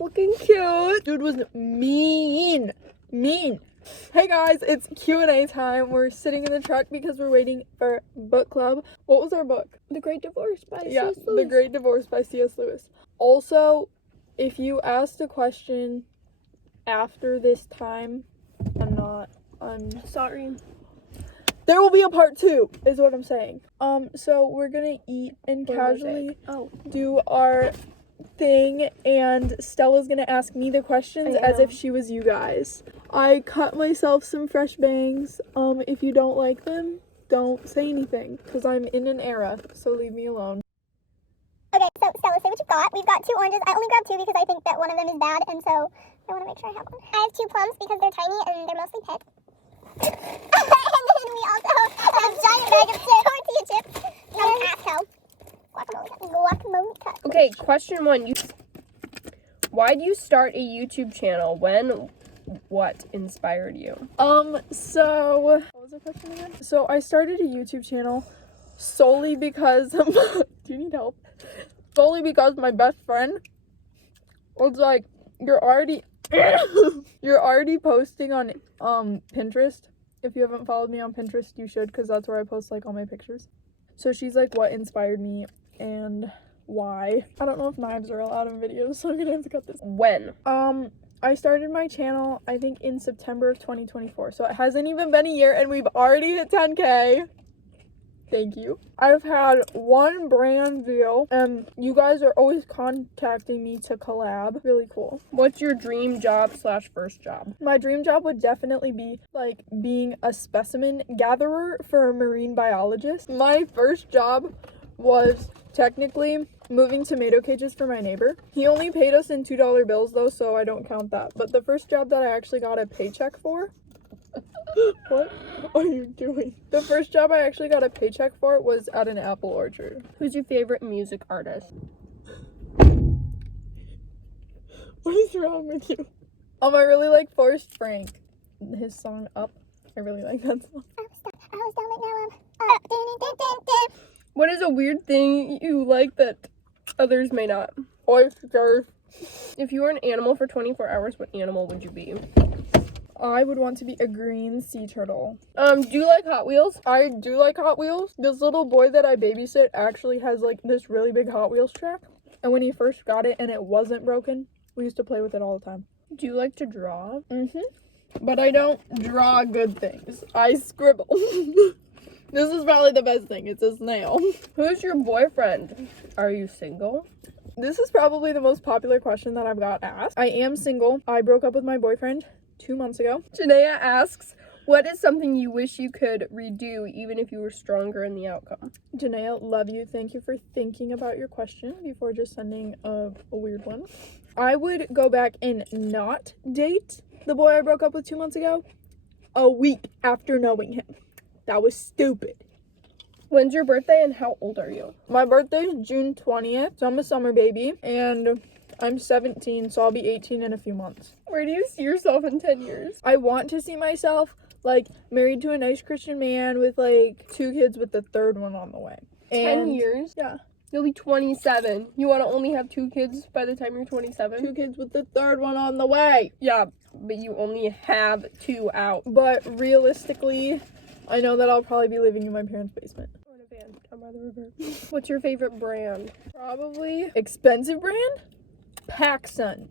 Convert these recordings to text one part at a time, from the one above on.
looking cute. Dude was mean. Hey guys, it's Q&A time. We're sitting in the truck because we're waiting for book club. What was our book? The Great Divorce by C.S. Yeah, Lewis. The Great Divorce by C.S. Lewis. Also, if you asked a question after this time, I'm sorry. There will be a part 2, is what I'm saying. So we're gonna eat and casually do our thing, and Stella's gonna ask me the questions as if she was you guys. I cut myself some fresh bangs. If you don't like them, don't say anything, because I'm in an era, so leave me alone. Okay, so Stella, say what you've got. We've got 2 oranges. I only grabbed 2 because I think that one of them is bad, and so I want to make sure I have one. I have 2 plums because they're tiny and they're mostly pit. And then we also have a giant bag of tortilla chips from Costco. Guacamole cut. Okay, question 1. Why do you start a YouTube channel? When? What inspired you? So what was the question again? So I started a YouTube channel solely because do you need help? Solely because my best friend was like, you're already posting on Pinterest. If you haven't followed me on Pinterest, you should, because that's where I post like all my pictures. So she's like, what inspired me and why? I don't know if knives are allowed in videos, so I'm gonna have to cut this. When? I started my channel, I think, in September of 2024. So it hasn't even been a year and we've already hit 10K. Thank you. I've had 1 brand deal and you guys are always contacting me to collab. Really cool. What's your dream job / first job? My dream job would definitely be like being a specimen gatherer for a marine biologist. My first job was technically moving tomato cages for my neighbor. He only paid us in $2 bills though, so I don't count that. But the first job that I actually got a paycheck for what are you doing? The first job I actually got a paycheck for was at an apple orchard. Who's your favorite music artist? What is wrong with you? I really like Forrest Frank. His song Up. I really like that song. I was down right now. Up. What is a weird thing you like that others may not? Oysters. If you were an animal for 24 hours, what animal would you be? I would want to be a green sea turtle. Do you like Hot Wheels? I do like Hot Wheels. This little boy that I babysit actually has like this really big Hot Wheels track. And when he first got it and it wasn't broken, we used to play with it all the time. Do you like to draw? But I don't draw good things. I scribble. This is probably the best thing. It's a snail. Who's your boyfriend? Are you single? This is probably the most popular question that I've got asked. I am single. I broke up with my boyfriend 2 months ago. Janaea asks, what is something you wish you could redo even if you were stronger in the outcome? Janaea, love you. Thank you for thinking about your question before just sending a weird one. I would go back and not date the boy I broke up with 2 months ago a week after knowing him. That was stupid. When's your birthday and how old are you? My birthday is June 20th, so I'm a summer baby, and I'm 17, so I'll be 18 in a few months. Where do you see yourself in 10 years? I want to see myself, like, married to a nice Christian man with, like, 2 kids with the 3rd one on the way. 10 years? Yeah. You'll be 27. You want to only have 2 kids by the time you're 27? 2 kids with the 3rd one on the way. Yeah, but you only have 2 out. But realistically, I know that I'll probably be living in my parents' basement. Or in a van down by the river. What's your favorite brand? Probably expensive brand? PacSun.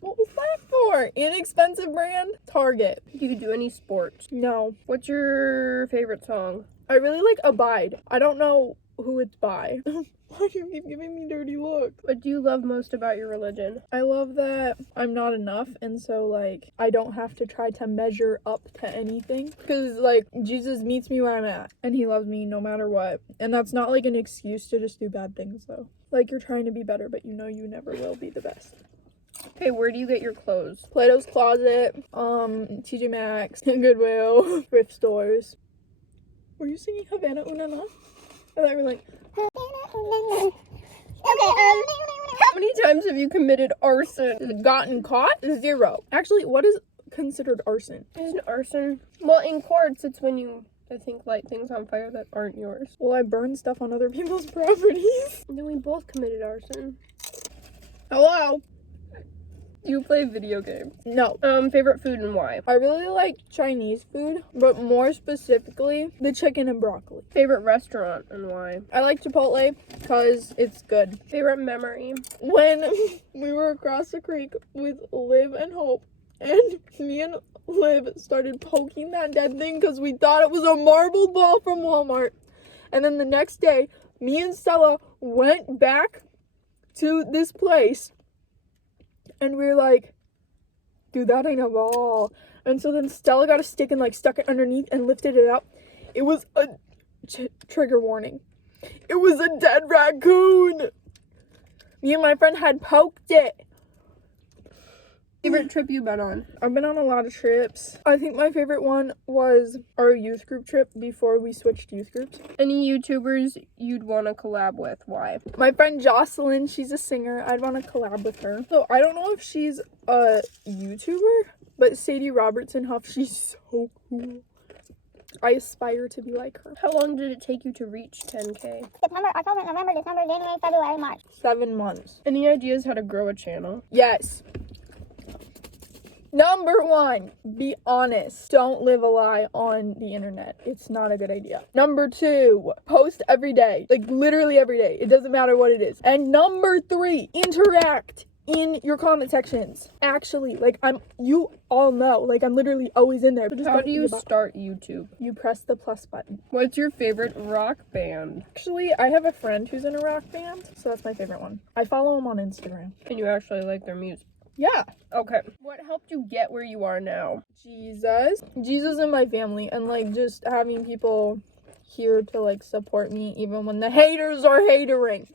What was that for? Inexpensive brand? Target. Do you do any sports? No. What's your favorite song? I really like Abide. I don't know who it's by. Why do you keep giving me dirty looks? What do you love most about your religion? I love that I'm not enough, and so, like, I don't have to try to measure up to anything. Because, like, Jesus meets me where I'm at, and he loves me no matter what. And that's not, like, an excuse to just do bad things, though. Like, you're trying to be better, but you know you never will be the best. Okay, where do you get your clothes? Plato's Closet, TJ Maxx, Goodwill, thrift stores. Were you singing Havana Una Na? I thought you were like, Okay, how many times have you committed arson? gotten caught? 0. Actually, what is considered arson? Isn't arson? Well, in courts, it's when you, I think, light things on fire that aren't yours. Well, I burned stuff on other people's properties. Then we both committed arson. Hello? Do you play video games? No. Favorite food and why? I really like Chinese food, but more specifically, the chicken and broccoli. Favorite restaurant and why? I like Chipotle because it's good. Favorite memory? When we were across the creek with Liv and Hope, and me and Liv started poking that dead thing because we thought it was a marble ball from Walmart. And then the next day, me and Stella went back to this place, and we were like, dude, that ain't a ball. And so then Stella got a stick and like stuck it underneath and lifted it up. It was a trigger warning. It was a dead raccoon. Me and my friend had poked it. Favorite trip you've been on? I've been on a lot of trips. I think my favorite one was our youth group trip before we switched youth groups. Any YouTubers you'd want to collab with? Why? My friend Jocelyn, she's a singer. I'd want to collab with her. So I don't know if she's a YouTuber, but Sadie Robertson Huff, she's so cool. I aspire to be like her. How long did it take you to reach 10K? September, October, November, December, January, February, March. 7 months. Any ideas how to grow a channel? Yes. Number 1, be honest. Don't live a lie on the internet. It's not a good idea. Number 2, post every day. Like literally every day. It doesn't matter what it is. And number 3, interact in your comment sections. Actually, like you all know, like I'm literally always in there. But just How don't do you think about- start YouTube? You press the plus button. What's your favorite rock band? Actually, I have a friend who's in a rock band, so that's my favorite one. I follow him on Instagram. And you actually like their music? Yeah. Okay. What helped you get where you are now? Jesus and my family, and like just having people here to like support me even when the haters are hatering.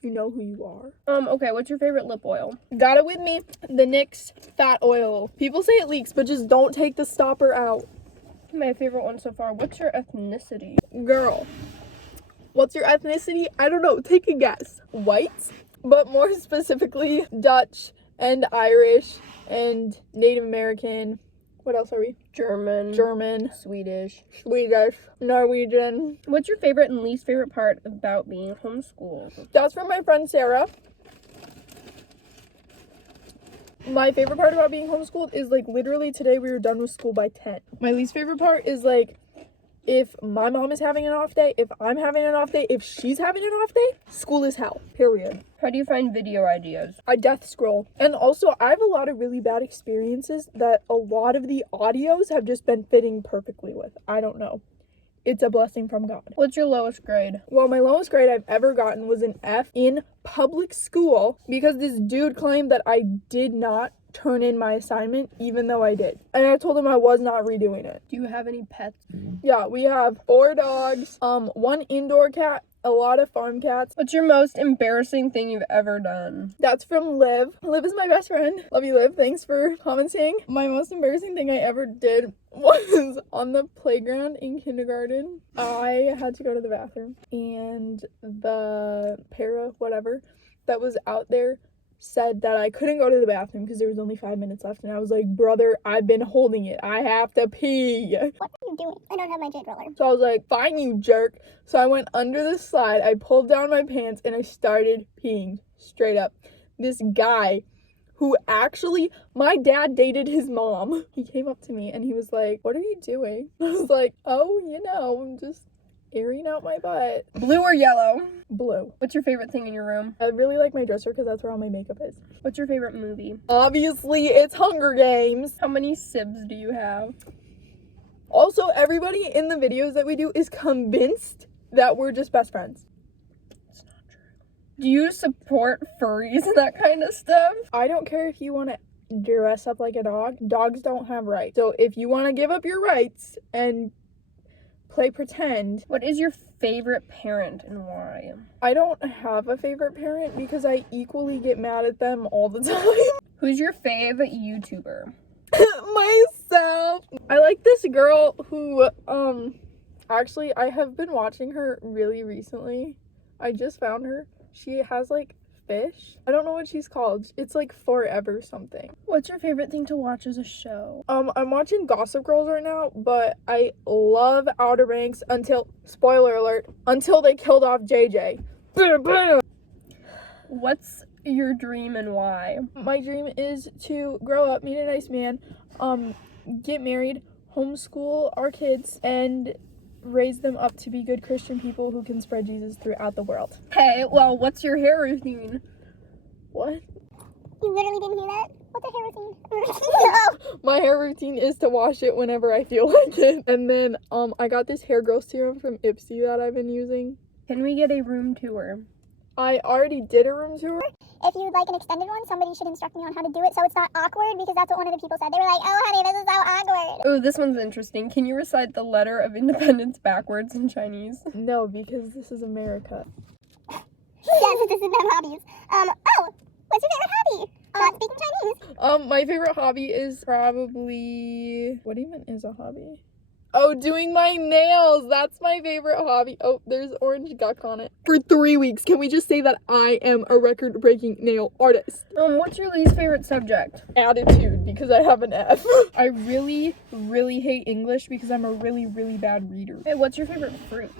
You know who you are. Okay, what's your favorite lip oil? Got it with me. The NYX fat oil. People say it leaks, but just don't take the stopper out. My favorite one so far. What's your ethnicity? Girl, what's your ethnicity? I don't know. Take a guess. White, but more specifically Dutch and Irish and Native American. What else are we? German. Swedish, Swedish. Norwegian. What's your favorite and least favorite part about being homeschooled? That's from my friend Sarah. My favorite part about being homeschooled is like literally today we were done with school by 10. My least favorite part is like if my mom is having an off day, if I'm having an off day, if she's having an off day, school is hell. Period. How do you find video ideas? I death scroll. And also I have a lot of really bad experiences that a lot of the audios have just been fitting perfectly with. I don't know. It's a blessing from God. What's your lowest grade? Well, my lowest grade I've ever gotten was an F in public school because this dude claimed that I did not turn in my assignment even though I did. And I told him I was not redoing it. Do you have any pets? Yeah, we have 4 dogs, 1 indoor cat, a lot of farm cats. What's your most embarrassing thing you've ever done? That's from Liv. Liv is my best friend. Love you, Liv. Thanks for commenting. My most embarrassing thing I ever did was on the playground in kindergarten. I had to go to the bathroom and the whatever that was out there said that I couldn't go to the bathroom because there was only 5 minutes left, and I was like, brother, I've been holding it. I have to pee. What are you doing? I don't have my jade roller. So I was like, fine, you jerk. So I went under the slide, I pulled down my pants, and I started peeing straight up. This guy who actually, my dad dated his mom. He came up to me and he was like, what are you doing? I was like, oh, I'm just airing out my butt. Blue or yellow? Blue. What's your favorite thing in your room? I really like my dresser because that's where all my makeup is. What's your favorite movie? Obviously, it's Hunger Games. How many sibs do you have? Also, everybody in the videos that we do is convinced that we're just best friends. It's not true. Do you support furries and that kind of stuff? I don't care if you want to dress up like a dog. Dogs don't have rights. So if you want to give up your rights and play pretend. What is your favorite parent and why? I don't have a favorite parent because I equally get mad at them all the time. Who's your favorite YouTuber? Myself. I like this girl who, actually I have been watching her really recently. I just found her. She has like fish. I don't know what she's called. It's like Forever something. What's your favorite thing to watch as a show? I'm watching Gossip Girls right now, but I love Outer Banks until, spoiler alert, until they killed off JJ. What's your dream and why? My dream is to grow up, meet a nice man, get married, homeschool our kids, and raise them up to be good Christian people who can spread Jesus throughout the world. Okay, well, what's your hair routine? What? You literally didn't hear that? What's a hair routine? My hair routine is to wash it whenever I feel like it. And then I got this hair growth serum from Ipsy that I've been using. Can we get a room tour? I already did a room tour. If you'd like an extended one, somebody should instruct me on how to do it so it's not awkward, because that's what one of the people said. They were like, oh honey, this is so awkward. Oh, this one's interesting. Can you recite the letter of independence backwards in Chinese? No, because this is America. Yes, this is about hobbies. What's your favorite hobby? Not speaking Chinese. My favorite hobby is probably... What even is a hobby? Oh, doing my nails. That's my favorite hobby. Oh, there's orange guck on it. For 3 weeks, can we just say that I am a record-breaking nail artist? What's your least favorite subject? Attitude, because I have an F. I really, really hate English because I'm a really, really bad reader. Hey, what's your favorite fruit?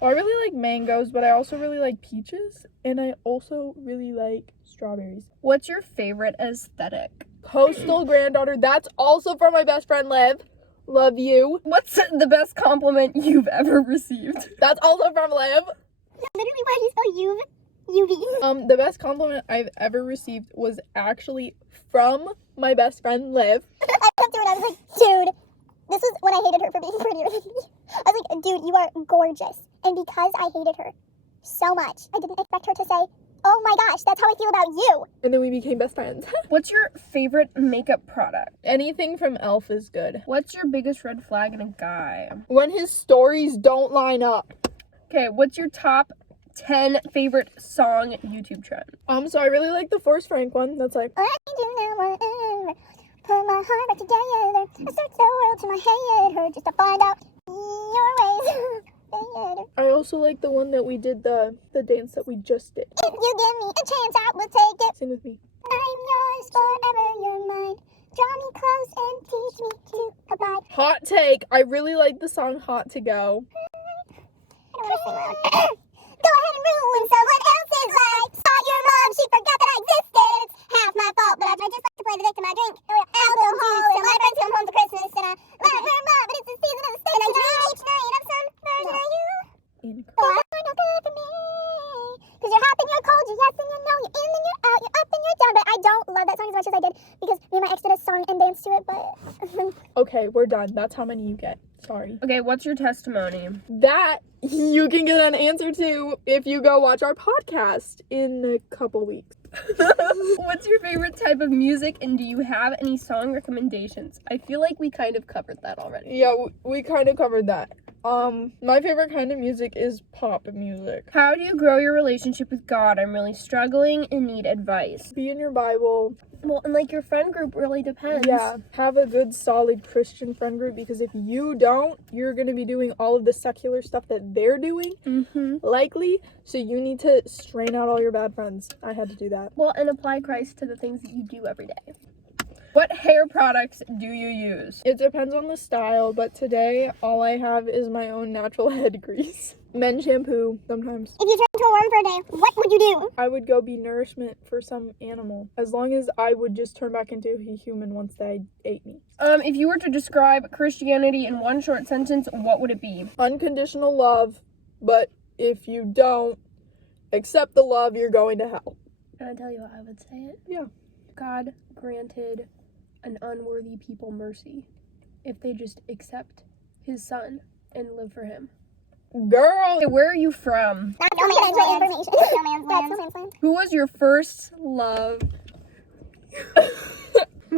I really like mangoes, but I also really like peaches, and I also really like strawberries. What's your favorite aesthetic? Postal granddaughter. That's also from my best friend Liv. Love you. What's the best compliment you've ever received? That's also from Liv. Literally, why do you spell UV? The best compliment I've ever received was actually from my best friend Liv. I went up to her and I was like, dude, this was when I hated her for being prettier than me. I was like, dude, you are gorgeous. And because I hated her so much, I didn't expect her to say, oh my gosh, that's how I feel about you. And then we became best friends. What's your favorite makeup product? Anything from e.l.f. is good. What's your biggest red flag in a guy? When his stories don't line up. Okay, what's your top 10 favorite song YouTube trend? So I really like the Forrest Frank one. That's like, I can do now whatever. Put my heart back together. I search the world to my head just to find out your ways. I also like the one that we did, the dance that we just did. If you give me a chance, I will take it. Sing with me. I'm yours forever, you're mine. Draw me close and teach me to abide. Hot take. I really like the song Hot to Go. I don't want to sing loud. Go ahead and ruin someone else's life. Saw your mom, she forgot that I existed. It's half my fault, but I just like to play the victim. I drink alcohol till my friends come home for Christmas, and I let her mom, but it's the season of the state. And I dream each night of some version of you. So I find no good for me. Cause you're hot and you're cold, you're yes and you're no, you're in and you're out, you're up and you're down. But I don't love that song as much as I did because me and my ex did a song and dance to it, but Okay, we're done. That's how many you get. Sorry. Okay, what's your testimony? That you can get an answer to if you go watch our podcast in a couple weeks. What's your favorite type of music, and do you have any song recommendations? I feel like we kind of covered that already. Yeah, we kind of covered that. My favorite kind of music is pop music. How do you grow your relationship with God? I'm really struggling and need advice. Be in your Bible. Well, and like your friend group really depends. Yeah, have a good solid Christian friend group, because if you don't, you're going to be doing all of the secular stuff that they're doing, likely. So you need to strain out all your bad friends. I had to do that. Well, and apply Christ to the things that you do every day. What hair products do you use? It depends on the style, but today all I have is my own natural head grease. Men shampoo sometimes. if you turn into a worm for a day, what would you do? I would go be nourishment for some animal, as long as I would just turn back into a human once they ate me. If you were to describe Christianity in one short sentence, what would it be? Unconditional love, but if you don't accept the love, you're going to hell. Can I tell you how I would say it? Yeah. God granted an unworthy people mercy if they just accept his son and live for him. Girl! Hey, where are you from? That's no man's land. Information. No man's land. That's no man's land. Who was your first love?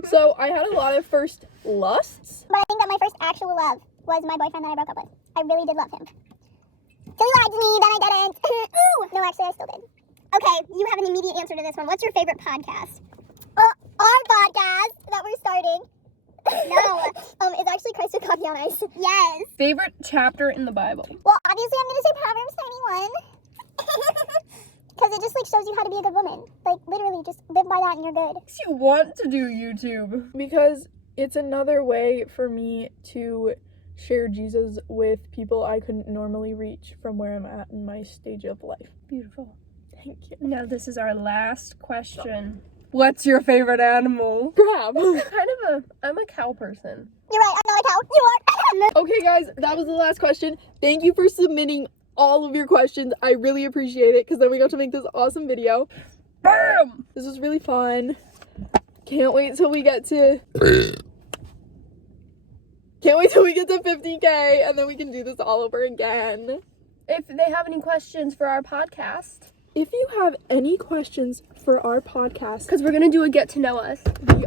So I had a lot of first lusts. But I think that my first actual love was my boyfriend that I broke up with. I really did love him. So he lied to me, then I didn't. Ooh! No, actually, I still did. Okay, you have an immediate answer to this one. What's your favorite podcast? Our podcast that we're starting. No, it's actually Christ with Coffee on Ice. Yes. Favorite chapter in the Bible? Well, obviously, I'm gonna say Proverbs 31. Because it just like shows you how to be a good woman. Like literally, just live by that and you're good. Makes you want to do YouTube. Because it's another way for me to share Jesus with people I couldn't normally reach from where I'm at in my stage of life. Beautiful. Thank you. Now this is our last question. What's your favorite animal? Crab. I'm a cow person. You're right, I'm not a cow. You are. Okay, guys, that was the last question. Thank you for submitting all of your questions. I really appreciate it because then we got to make this awesome video. Bam! This was really fun. Can't wait till we get to 50K and then we can do this all over again. If they have any questions for our podcast, If you have any questions for our podcast, because we're gonna do a get to know us.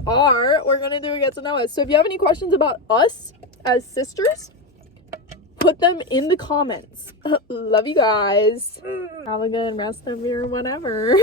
we're gonna do a get to know us. So if you have any questions about us as sisters, put them in the comments. Love you guys. Have a good rest of your whatever.